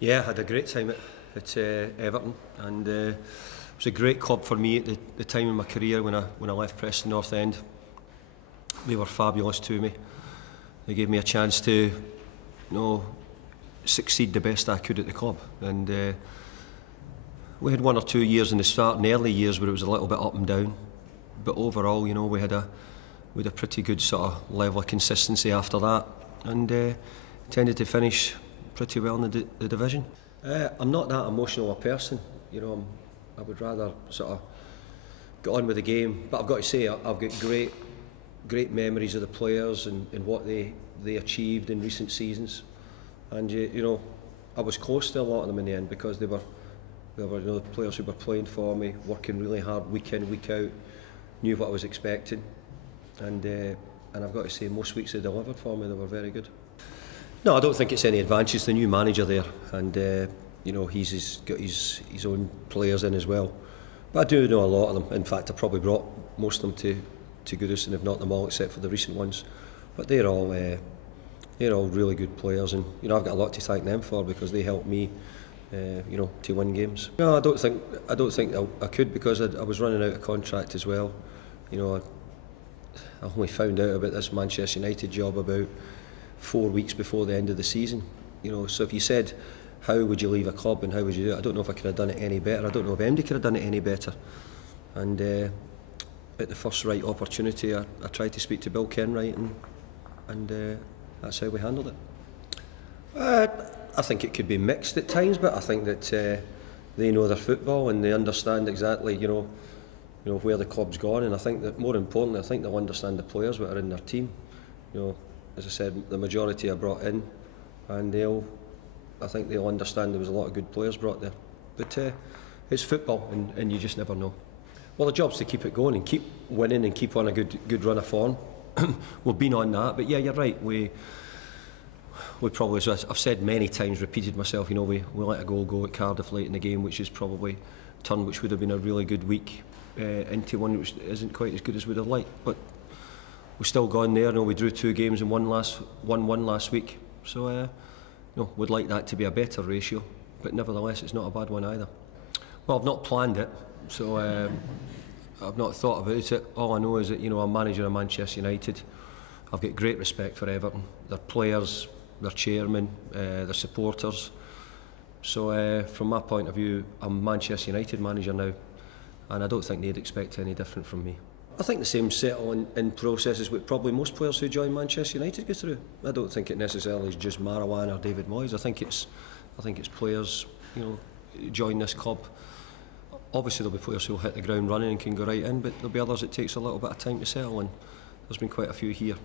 Yeah, I had a great time at Everton, and it was a great club for me at the time in my career when I left Preston North End. They were fabulous to me. They gave me a chance to, succeed the best I could at the club, and we had 1 or 2 years in the start, in the early years, where it was a little bit up and down. But overall, we had a pretty good sort of level of consistency after that, and tended to finish pretty well in the division. I'm not that emotional a person, I would rather sort of get on with the game. But I've got to say, I've got great memories of the players and what they achieved in recent seasons. And I was close to a lot of them in the end, because they were the players who were playing for me, working really hard week in, week out, knew what I was expecting, and I've got to say, most weeks they delivered for me. They were very good. No, I don't think it's any advantage. It's the new manager there, and he's got his own players in as well. But I do know a lot of them. In fact, I probably brought most of them to Goodison, if not them all, except for the recent ones. But they're all really good players, and I've got a lot to thank them for, because they helped me, to win games. No, I don't think I could, because I was running out of contract as well. I only found out about this Manchester United job about 4 weeks before the end of the season. So if you said, how would you leave a club and how would you do it, I don't know if I could have done it any better. I don't know if MD could have done it any better. And at the first right opportunity, I tried to speak to Bill Kenwright, and that's how we handled it. I think it could be mixed at times, but I think that they know their football and they understand exactly, where the club's gone. And I think that, more importantly, I think they'll understand the players that are in their team. As I said, the majority I brought in, and I think they'll understand there was a lot of good players brought there. But it's football, and you just never know. Well, the job's to keep it going and keep winning and keep on a good run of form. We've been on that, but yeah, you're right. We probably, as I've said many times, repeated myself, we let a goal go at Cardiff late in the game, which is probably turned, which would have been a really good week, into one which isn't quite as good as we'd have liked. But we've still gone there. We drew 2 games and won one last week. So we'd like that to be a better ratio, but nevertheless, it's not a bad one either. Well, I've not planned it, so I've not thought about it. All I know is that I'm manager of Manchester United. I've got great respect for Everton, their players, their chairman, their supporters. So from my point of view, I'm Manchester United manager now, and I don't think they'd expect any different from me. I think the same settling-in process is what probably most players who join Manchester United go through. I don't think it necessarily is just Marwan or David Moyes. I think it's players, join this club. Obviously there'll be players who'll hit the ground running and can go right in, but there'll be others it takes a little bit of time to settle, and there's been quite a few here.